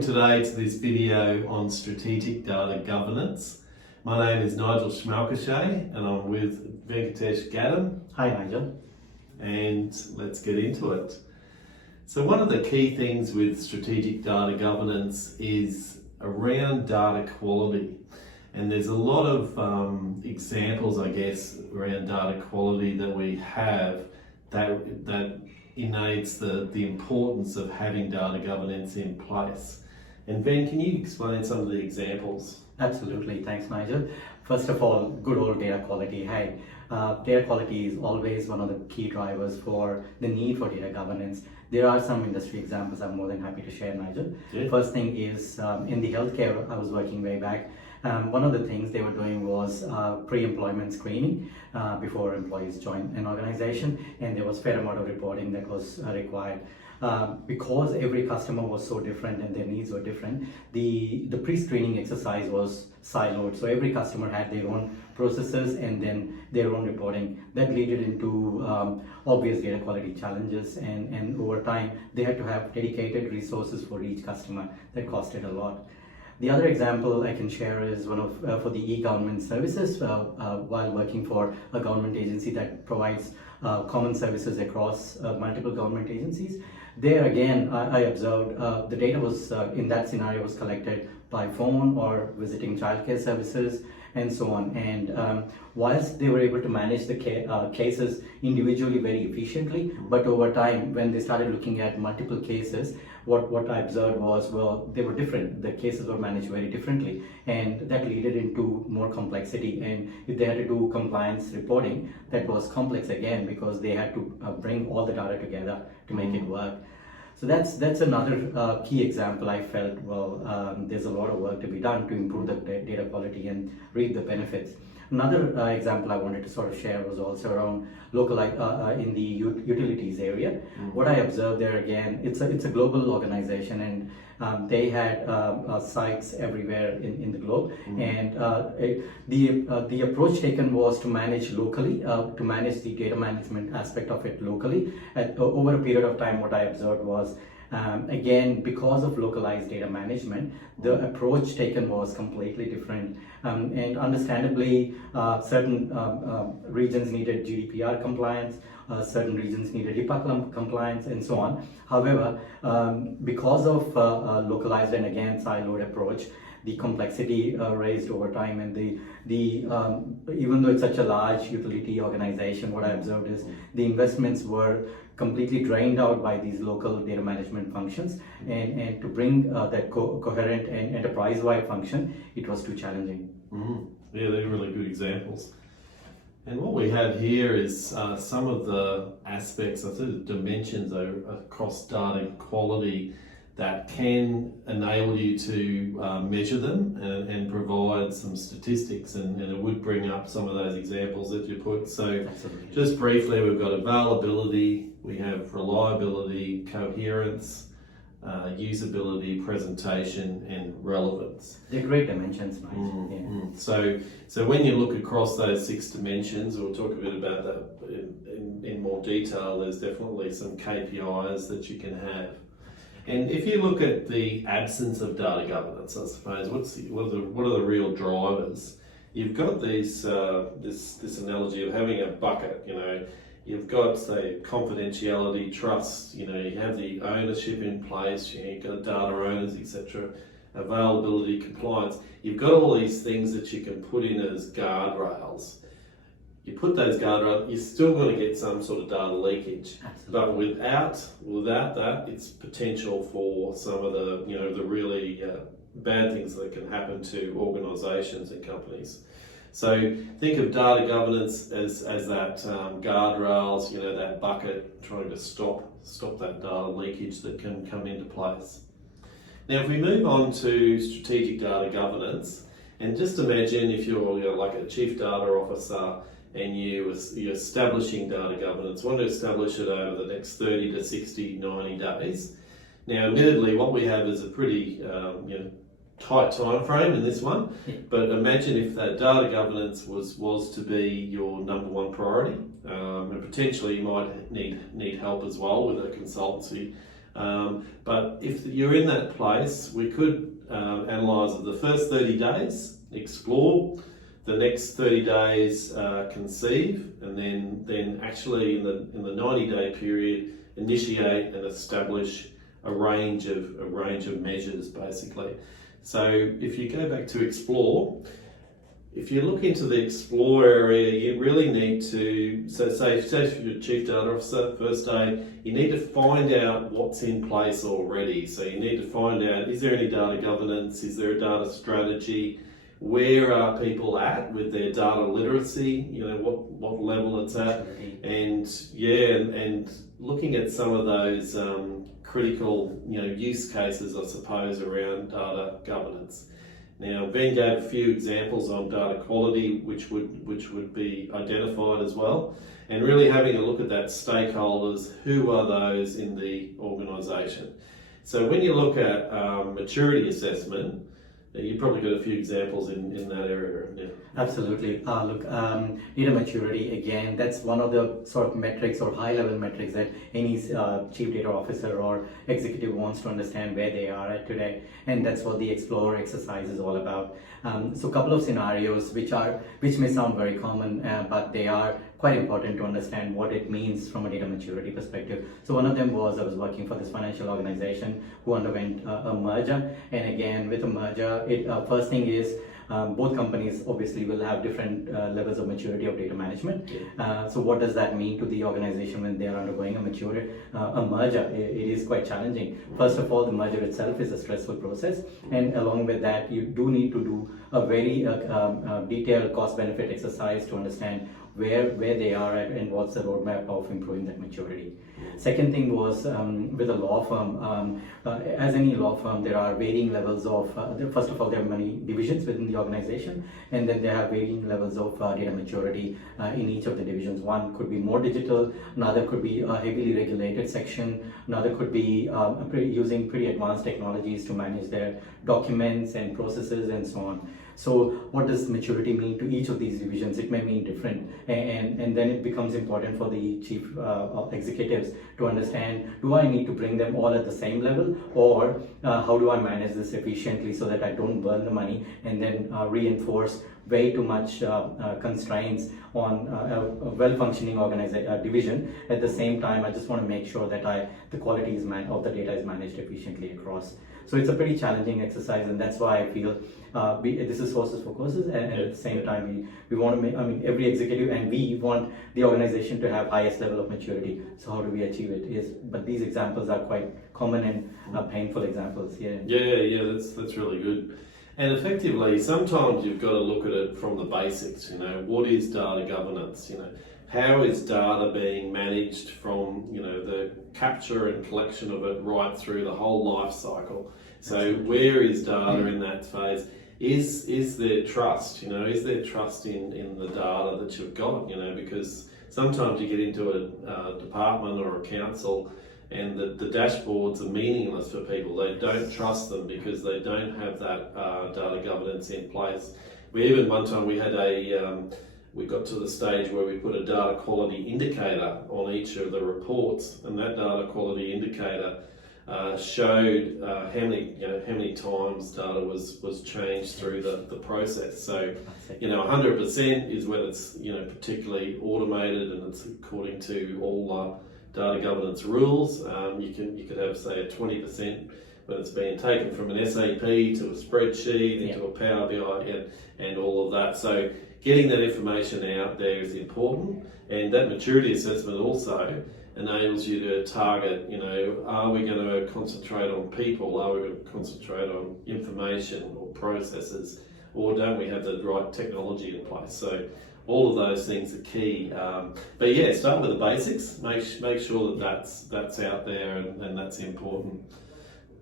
Welcome today to this video on strategic data governance. My name is Nigel Schmalkuche and I'm with Venkatesh Gadam. Hi Nigel. And let's get into it. So one of the key things with strategic data governance is around data quality. And there's a lot of examples, I guess, around data quality that we have that innates the importance of having data governance in place. And Ben, can you explain some of the examples? Absolutely, thanks Nigel. First of all, good old data quality. Hey, data quality is always one of the key drivers for the need for data governance. There are some industry examples I'm more than happy to share, Nigel. Yeah. First thing is in the healthcare I was working way back. One of the things they were doing was pre-employment screening before employees join an organization, and there was a fair amount of reporting that was required. Because every customer was so different and their needs were different, the pre-screening exercise was siloed. So every customer had their own processes and then their own reporting. That led into obvious data quality challenges, and over time they had to have dedicated resources for each customer. That costed a lot. The other example I can share is one of for the e-government services. While working for a government agency that provides common services across multiple government agencies, there again I observed the data was in that scenario was collected by phone or visiting childcare services and so on. And whilst they were able to manage the cases individually very efficiently, but over time when they started looking at multiple cases, what I observed was, well, they were different. The cases were managed very differently, and that led into more complexity. And if they had to do compliance reporting, that was complex again because they had to bring all the data together to make it work. So that's another key example. I felt, well, there's a lot of work to be done to improve the data quality and reap the benefits. Another example I wanted to sort of share was also around local in the utilities area. Mm-hmm. What I observed there again, it's a global organization, and they had sites everywhere in the globe. Mm-hmm. And the approach taken was to manage locally, to manage the data management aspect of it locally. Over a period of time, what I observed was, again, because of localized data management, the approach taken was completely different. And understandably, certain regions needed GDPR compliance, certain regions needed HIPAA compliance, and so on. However, because of localized and again siloed approach, the complexity raised over time, and even though it's such a large utility organization, what I observed is the investments were completely drained out by these local data management functions, and to bring that coherent and enterprise-wide function, it was too challenging. Mm-hmm. Yeah, they're really good examples. And what we have here is some of the aspects, I think, the dimensions across data quality that can enable you to measure them and provide some statistics, and it would bring up some of those examples that you put. So absolutely. Just briefly, we've got availability, we have reliability, coherence, usability, presentation, and relevance. They're great dimensions, Mike. Mm-hmm. Yeah. So when you look across those 6 dimensions, we'll talk a bit about that in more detail. There's definitely some KPIs that you can have. And if you look at the absence of data governance, I suppose, what are the real drivers? You've got these this analogy of having a bucket. You've got, say, confidentiality, trust. You have the ownership in place. You've got data owners, etc. Availability, compliance. You've got all these things that you can put in as guardrails. You put those guardrails, you're still going to get some sort of data leakage. Absolutely. But without that, it's potential for some of the the really bad things that can happen to organisations and companies. So think of data governance as that guardrails, that bucket, trying to stop that data leakage that can come into place. Now, if we move on to strategic data governance, and just imagine if you're like a chief data officer and you're establishing data governance, want to establish it over the next 30 to 60, 90 days. Now, admittedly, what we have is a pretty tight time frame in this one, but imagine if that data governance was to be your number one priority, and potentially you might need help as well with a consultancy But if you're in that place, we could analyse the first 30 days, explore, the next 30 days conceive, and then actually in the 90-day period initiate and establish a range of measures basically. So if you go back to explore, if you look into the explore area, you really need to, say if you're Chief Data Officer, first day, you need to find out what's in place already. So you need to find out, is there any data governance, is there a data strategy, where are people at with their data literacy, what level it's at, and looking at some of those critical use cases, I suppose, around data governance. Now, Ben gave a few examples on data quality, which would be identified as well, and really having a look at that stakeholders, who are those in the organisation. So when you look at maturity assessment, you've probably got a few examples in that area. Yeah. Absolutely. Look, data maturity, again, that's one of the sort of metrics or high-level metrics that any chief data officer or executive wants to understand where they are at today, and that's what the Explore exercise is all about. So a couple of scenarios which may sound very common, but they are quite important to understand what it means from a data maturity perspective. So one of them was, I was working for this financial organization who underwent a merger, and again with a merger, first thing is both companies obviously will have different levels of maturity of data management. So what does that mean to the organization when they are undergoing a merger? It is quite challenging. First of all, the merger itself is a stressful process, and along with that, you do need to do a very detailed cost-benefit exercise to understand where they are at and what's the roadmap of improving that maturity. Second thing was with a law firm. As any law firm, there are varying levels of, first of all, there are many divisions within the organization, and then they have varying levels of data maturity in each of the divisions. One could be more digital, another could be a heavily regulated section, another could be using pretty advanced technologies to manage their documents and processes and so on. So what does maturity mean to each of these divisions? It may mean different, and then it becomes important for the chief executives to understand, do I need to bring them all at the same level, or how do I manage this efficiently so that I don't burn the money and then reinforce way too much constraints on a well-functioning division. At the same time, I just want to make sure that the quality of the data is managed efficiently across. So it's a pretty challenging exercise, and that's why I feel this is horses for courses, and at the same time we want to make, every executive and we want the organization to have highest level of maturity. So how do we achieve it? Yes, but these examples are quite common and painful examples. Yeah, that's really good. And effectively, sometimes you've got to look at it from the basics. What is data governance? How is data being managed from the capture and collection of it right through the whole life cycle? So where is data in that phase? Is there trust? Is there trust in the data that you've got? Because sometimes you get into a department or a council, and the dashboards are meaningless for people. They don't trust them because they don't have that data governance in place. One time we got to the stage where we put a data quality indicator on each of the reports, and that data quality indicator showed how many times data was changed through the process. So 100% is when it's particularly automated and it's according to all data governance rules. You could have, say, a 20% when it's being taken from an SAP to a spreadsheet into a Power BI and all of that. So getting that information out there is important, and that maturity assessment also enables you to target, are we going to concentrate on people, are we going to concentrate on information or processes, or don't we have the right technology in place? So all of those things are key. But yeah, start with the basics, make sure that's out there and that's important.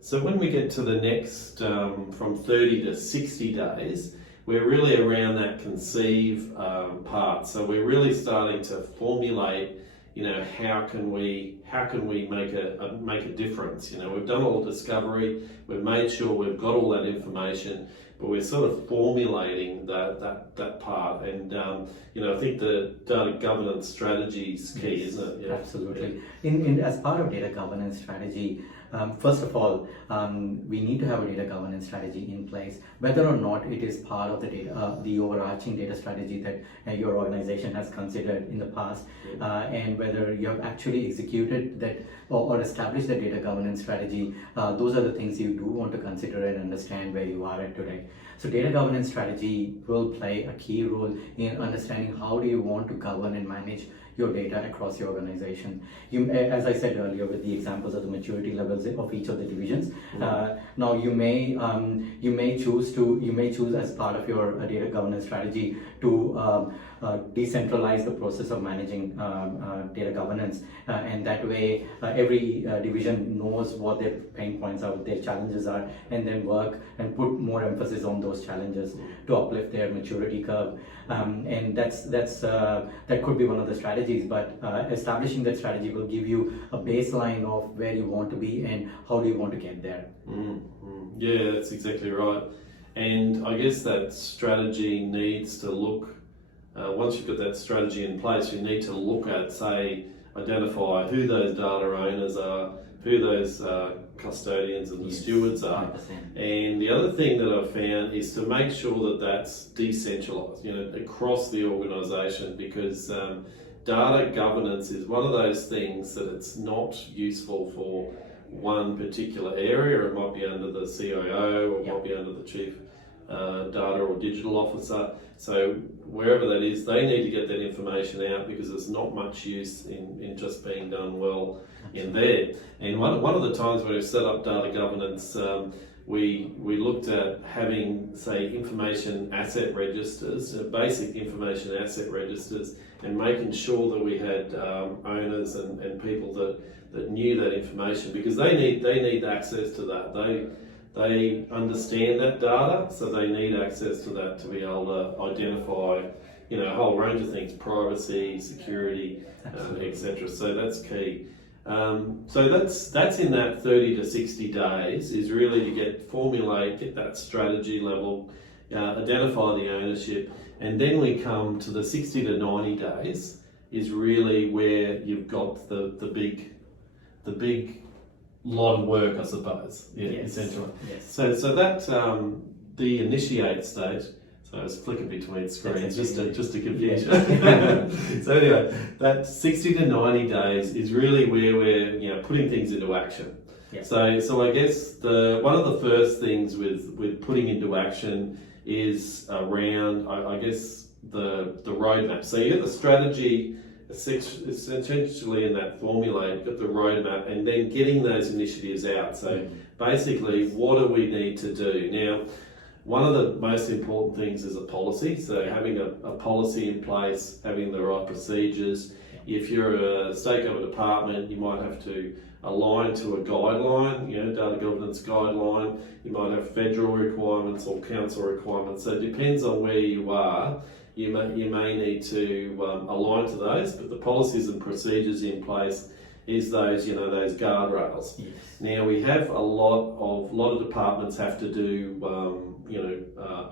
So when we get to the next, from 30 to 60 days, we're really around that conceive part. So we're really starting to formulate, how can we make a difference? We've done all the discovery, we've made sure we've got all that information, but we're sort of formulating that part. And I think the data governance strategy is key, isn't it? Absolutely. In as part of data governance strategy, First of all, we need to have a data governance strategy in place, whether or not it is part of the data, the overarching data strategy that your organization has considered in the past, and whether you have actually executed that or established the data governance strategy. Those are the things you do want to consider and understand where you are at today. So data governance strategy will play a key role in understanding how do you want to govern and manage your data across your organization. As I said earlier, with the examples of the maturity levels of each of the divisions, now you may choose as part of your data governance strategy to decentralize the process of managing data governance, and that way every division knows what their pain points are, what their challenges are, and then work and put more emphasis on those challenges to uplift their maturity curve. And that could be one of the strategies, but establishing that strategy will give you a baseline of where you want to be and how do you want to get there. Yeah, that's exactly right. And I guess that strategy needs to look, once you've got that strategy in place, you need to look at, say, identify who those data owners are, who those custodians and the stewards are. 100%. And the other thing that I've found is to make sure that that's decentralized, across the organization, because data governance is one of those things that it's not useful for one particular area. It might be under the CIO, or it might be under the chief data or digital officer. So wherever that is, they need to get that information out, because there's not much use in just being done well in there. And one of the times when we've set up data governance, we looked at having, say, information asset registers, basic information asset registers, and making sure that we had owners and people that knew that information, because they need access to that. They understand that data, so they need access to that to be able to identify, a whole range of things: privacy, security, etc. So that's key. So that's in that 30 to 60 days is really to get that strategy level, identify the ownership, and then we come to the 60 to 90 days is really where you've got the big lot of work, I suppose. Yeah, essentially. Yes. So that the initiate stage. So I was flicking between screens just to confuse you. So anyway, that 60 to 90 days is really where we're putting things into action. Yeah. So I guess one of the first things with putting into action is around I guess the roadmap. So you got the strategy. It's essentially in that formula, you've got the roadmap, and then getting those initiatives out. So basically, what do we need to do? Now, one of the most important things is a policy. So having a policy in place, having the right procedures. If you're a state government department, you might have to align to a guideline, data governance guideline. You might have federal requirements or council requirements. So it depends on where you are. You may need to align to those, but the policies and procedures in place is those guardrails. Yes. Now we have a lot of departments have to do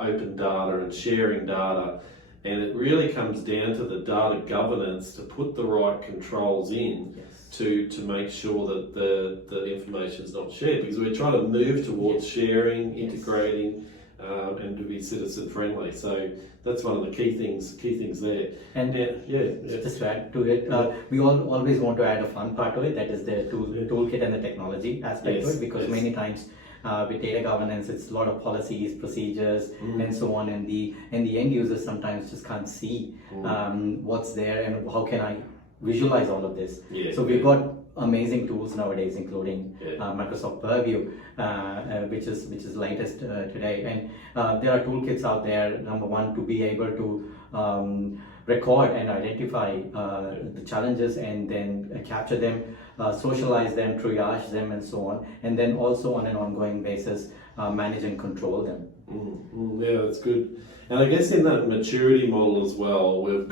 open data and sharing data, and it really comes down to the data governance to put the right controls in. Yes. To make sure that the information is not shared, because we're trying to move towards sharing, integrating, and to be citizen friendly. So that's one of the key things there. And just to add to it, we always want to add a fun part to it, that is the toolkit and the technology aspect to it, because many times with data governance, it's a lot of policies, procedures, and so on, and the end users sometimes just can't see what's there and how can I visualize all of this. So we've got amazing tools nowadays, including Microsoft Purview, which is latest today, and there are toolkits out there. Number one, to be able to record and identify the challenges, and then capture them, socialize them, triage them, and so on, and then also on an ongoing basis manage and control them. Yeah, that's good. And I guess in that maturity model as well, we've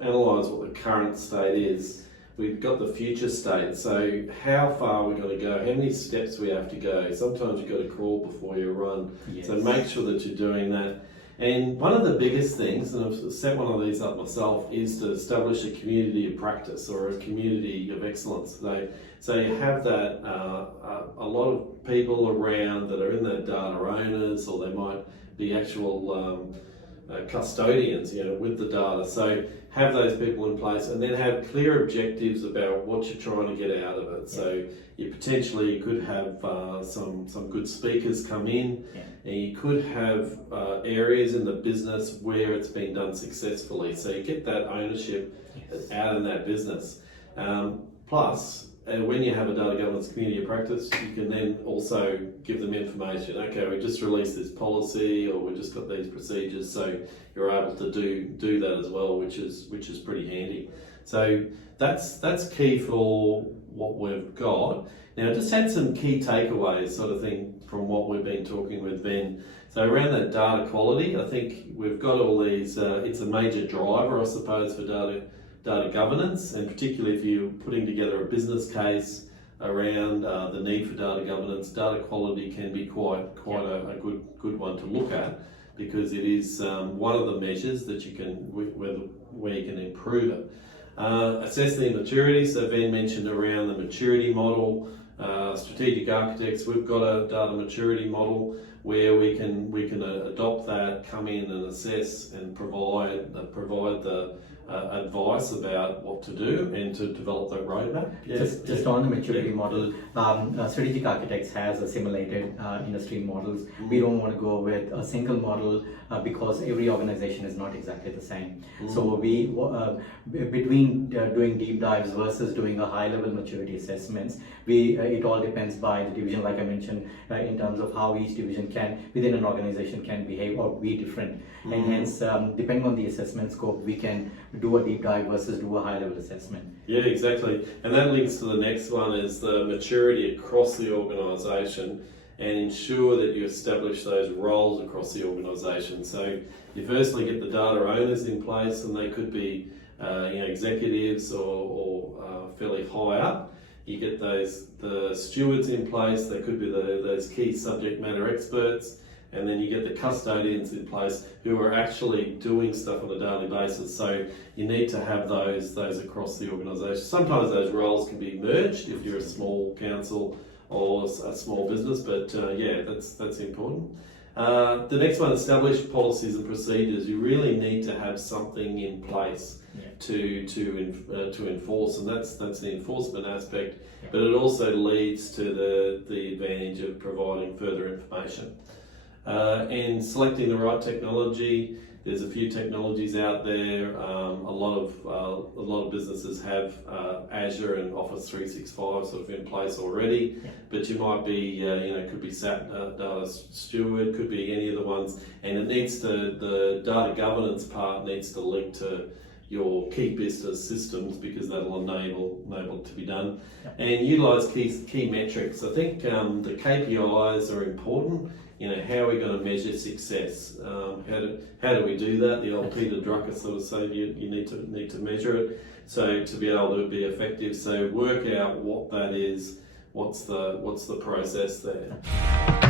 analysed what the current state is. We've got the future state. So how far we're going to go, how many steps we have to go. Sometimes you've got to crawl before you run. Yes. So make sure that you're doing that. And one of the biggest things, and I've set one of these up myself, is to establish a community of practice or a community of excellence. So you have that, a lot of people around that are in that data owners, or they might be actual custodians, with the data. So have those people in place, and then have clear objectives about what you're trying to get out of it. So you potentially could have some good speakers come in, and you could have areas in the business where it's been done successfully. So you get that ownership out in that business. Plus, when you have a data governance community of practice, you can then also give them information. Okay, we just released this policy, or we just got these procedures, so you're able to do that as well, which is pretty handy. So that's key for what we've got. Now, just had some key takeaways, sort of thing, from what we've been talking with Ben. So around that data quality, I think we've got all these. It's a major driver, I suppose, for data governance, and particularly if you're putting together a business case around the need for data governance, data quality can be quite a good one to look at, because it is one of the measures that you can where you can improve it. Assess the maturity. So Ben mentioned around the maturity model. Strategic architects, we've got a data maturity model where we can adopt that, come in and assess and provide the advice about what to do and to develop that roadmap. Just on the maturity model, Strategic Architects has a simulated industry models. We don't want to go with a single model because every organization is not exactly the same. So we between doing deep dives versus doing a high level maturity assessments, it all depends by the division, like I mentioned, in terms of how each division within an organization can behave or be different. And hence, depending on the assessment scope, we can do a deep dive versus do a high level assessment. Yeah, exactly. And that links to the next one, is the maturity across the organisation, and ensure that you establish those roles across the organisation. So you firstly get the data owners in place, and they could be executives or fairly high up. You get the stewards in place. They could be those key subject matter experts. And then you get the custodians in place who are actually doing stuff on a daily basis. So you need to have those across the organisation. Sometimes those roles can be merged if you're a small council or a small business, but that's important. The next one, establish policies and procedures. You really need to have something in place to enforce, and that's the enforcement aspect. But it also leads to the advantage of providing further information. And selecting the right technology. There's a few technologies out there. A lot of businesses have Azure and Office 365 sort of in place already, but you might be, could be SAP Data Steward, could be any of the ones, and the data governance part needs to link to your key business systems, because that'll enable it to be done. And utilise key metrics. I think the KPIs are important. How are we going to measure success? How do we do that? The old Peter Drucker sort of said you need to measure it. So to be able to be effective, so work out what that is. What's the process there?